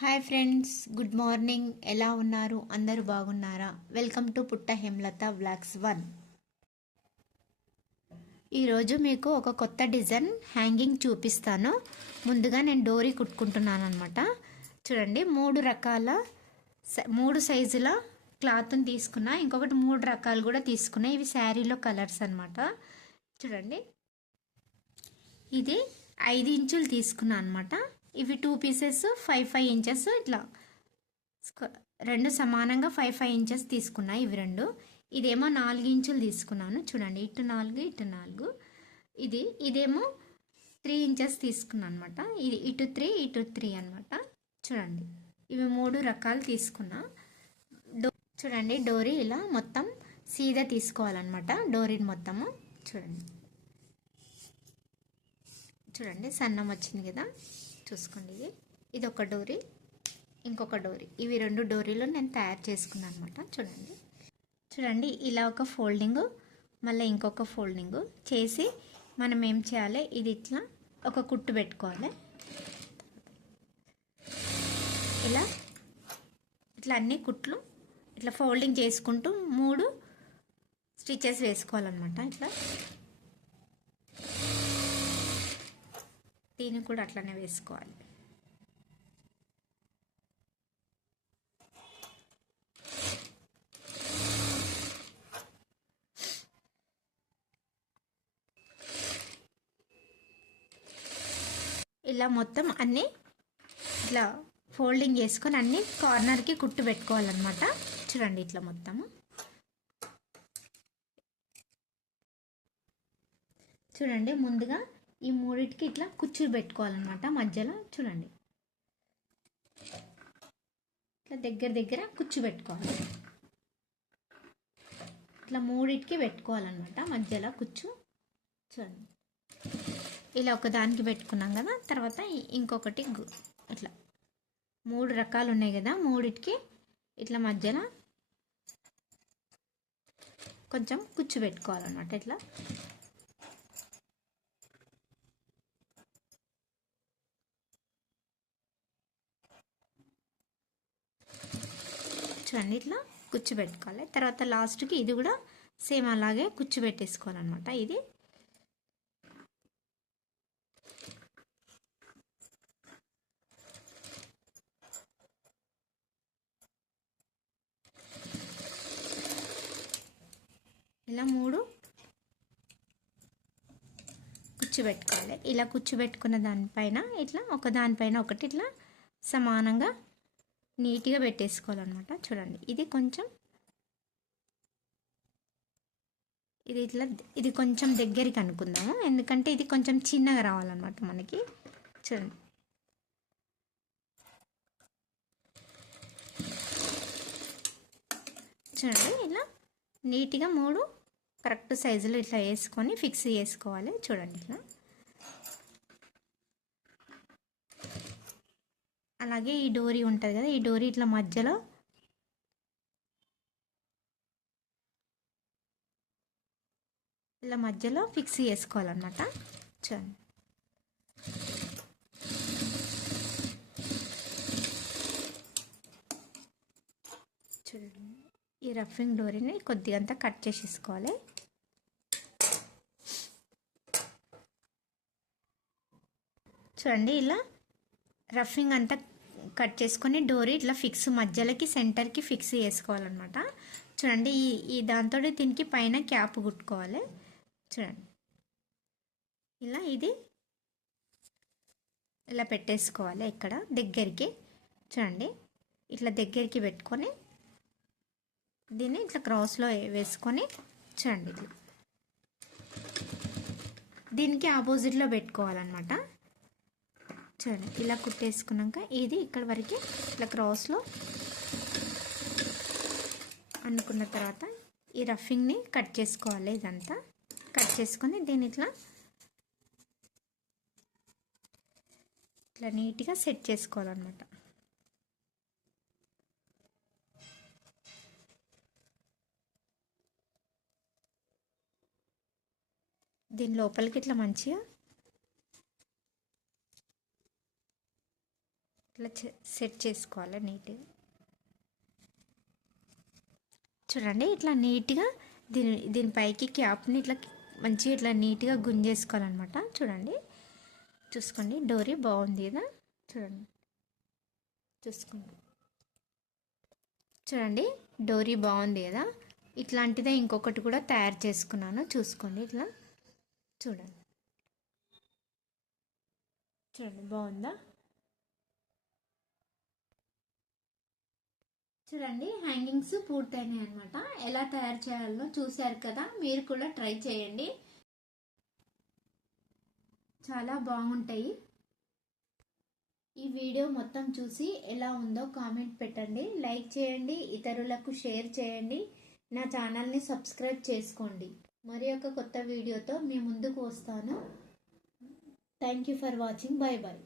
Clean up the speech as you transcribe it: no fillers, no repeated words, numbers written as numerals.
Hi friends, good morning. ఎలా ఉన్నారు? అందరూ బాగున్నారా? వెల్కమ్ టు పుట్ట హేమలత వ్లాగ్స్ 1. ఈరోజు మీకు ఒక కొత్త డిజైన్ హ్యాంగింగ్ చూపిస్తాను. ముందుగా నేను డోరీ కుట్టుకుంటున్నాను అనమాట. చూడండి, మూడు సైజుల క్లాత్ని తీసుకున్నా. ఇంకొకటి 3 రకాలు కూడా తీసుకున్నా. ఇవి శారీలో కలర్స్ అనమాట. చూడండి, ఇది 5 ఇంచులు తీసుకున్నా అనమాట. ఇవి 2 పీసెస్ 5 ఇంచెస్ ఇట్లా రెండు సమానంగా 5 ఇంచెస్ తీసుకున్నా. ఇవి రెండు. ఇదేమో 4 ఇంచులు తీసుకున్నాను. చూడండి, ఇటు 4 ఇటు 4. ఇదేమో 3 ఇంచెస్ తీసుకున్నాను అనమాట. ఇది ఇటు 3 ఇటు 3 అనమాట. చూడండి, ఇవి 3 రకాలు తీసుకున్నా. చూడండి, డోరీ ఇలా మొత్తం సీదా తీసుకోవాలన్నమాట. డోరీని మొత్తము చూడండి సన్నం వచ్చింది కదా. చూసుకోండి, ఇది ఒక డోరీ, ఇంకొక డోరీ. ఇవి 2 డోరీలు నేను తయారు చేసుకున్నాను అనమాట. చూడండి, ఇలా ఒక ఫోల్డింగ్, మళ్ళీ ఇంకొక ఫోల్డింగ్ చేసి మనం ఏం చేయాలి, ఇది ఇట్లా ఒక కుట్టు పెట్టుకోవాలి. ఇట్లా అన్ని కుట్లు ఇట్లా ఫోల్డింగ్ చేసుకుంటూ 3 స్టిచెస్ వేసుకోవాలన్నమాట. ఇట్లా దీన్ని కూడా అట్లనే వేసుకోవాలి. ఇలా మొత్తం అన్నీ ఇట్లా ఫోల్డింగ్ చేసుకొని అన్ని కార్నర్కి కుట్టు పెట్టుకోవాలన్నమాట. చూడండి, ఇట్లా మొత్తము చూడండి. ముందుగా ఈ 3టికి ఇట్లా కుచ్చులు పెట్టుకోవాలన్నమాట మధ్యలో. చూడండి, ఇట్లా దగ్గర కుచ్చు పెట్టుకోవాలి. ఇట్లా 3టికి పెట్టుకోవాలన్నమాట మధ్యలో కుచ్చు. చూడండి, ఇలా ఒకదానికి పెట్టుకున్నాం కదా. తర్వాత ఇంకొకటి ఇట్లా 3 రకాలు ఉన్నాయి కదా. 3టికి ఇట్లా మధ్యలో కొంచెం కుచ్చు పెట్టుకోవాలన్నమాట. ఇట్లా చూడండి, ఇట్లా కుచ్చు పెట్టుకోవాలి. తర్వాత లాస్ట్కి ఇది కూడా సేమ్ అలాగే కుచ్చు పెట్టేసుకోవాలన్నమాట. ఇది ఇలా 3 కుచ్చు పెట్టుకోవాలి. ఇలా కుచ్చు పెట్టుకున్న దానిపైన ఇట్లా ఒక దానిపైన ఒకటి ఇట్లా సమానంగా నీట్గా పెట్టేసుకోవాలన్నమాట. చూడండి, ఇది కొంచెం దగ్గరికి అనుకుందాము, ఎందుకంటే ఇది కొంచెం చిన్నగా రావాలన్నమాట మనకి. చూడండి, ఇలా నీట్గా 3 కరెక్ట్ సైజులో ఇట్లా వేసుకొని ఫిక్స్ చేసుకోవాలి. చూడండి, ఇట్లా అలాగే ఈ డోరీ ఉంటుంది కదా, ఈ డోరీ ఇట్లా మధ్యలో ఫిక్స్ చేసుకోవాలన్నమాట. చూడండి, ఈ రఫింగ్ డోరీని కొద్దిగా అంతా కట్ చేసేసుకోవాలి. చూడండి, ఇలా రఫింగ్ అంతా కట్ చేసుకొని డోరీ ఇట్లా మధ్యలోకి సెంటర్కి ఫిక్స్ చేసుకోవాలన్నమాట. చూడండి, ఈ దాంతో దీనికి పైన క్యాప్ కుట్టుకోవాలి. చూడండి, ఇలా పెట్టేసుకోవాలి ఇక్కడ దగ్గరికి. చూడండి, ఇట్లా దగ్గరికి పెట్టుకొని దీన్ని ఇట్లా క్రాస్లో వేసుకొని చూడండి, దీనికి ఆపోజిట్లో పెట్టుకోవాలన్నమాట. చూడండి, ఇలా కుట్టేసుకున్నాక ఇది ఇక్కడ వరకు ఇట్లా క్రాస్లో అనుకున్న తర్వాత ఈ రఫింగ్ని కట్ చేసుకోవాలి. ఇదంతా కట్ చేసుకొని దీన్ని ఇట్లా నీట్గా సెట్ చేసుకోవాలన్నమాట. దీని లోపలికి ఇట్లా మంచిగా ఇట్లా సెట్ చేసుకోవాలి నీట్గా. చూడండి ఇట్లా నీట్గా దీనిపైకి క్యాప్ని ఇట్లా మంచిగా ఇట్లా నీట్గా గుంజేసుకోవాలన్నమాట. చూడండి చూసుకోండి, డోరీ బాగుంది కదా, చూడండి చూసుకోండి. చూడండి డోరీ బాగుంది కదా. ఇట్లాంటిదే ఇంకొకటి కూడా తయారు చేసుకున్నాను, చూసుకోండి. ఇట్లా చూడండి, చూడండి బాగుందా. చూడండి హ్యాంగింగ్స్ పూర్తయినాయి అనమాట. ఎలా తయారు చేయాలో చూశారు కదా, మీరు కూడా ట్రై చేయండి, చాలా బాగుంటాయి. ఈ వీడియో మొత్తం చూసి ఎలా ఉందో కామెంట్ పెట్టండి, లైక్ చేయండి, ఇతరులకు షేర్ చేయండి, నా ఛానల్ని సబ్స్క్రైబ్ చేసుకోండి. మరి ఒక కొత్త వీడియోతో మీ ముందుకు వస్తాను. Thank you for watching. Bye bye.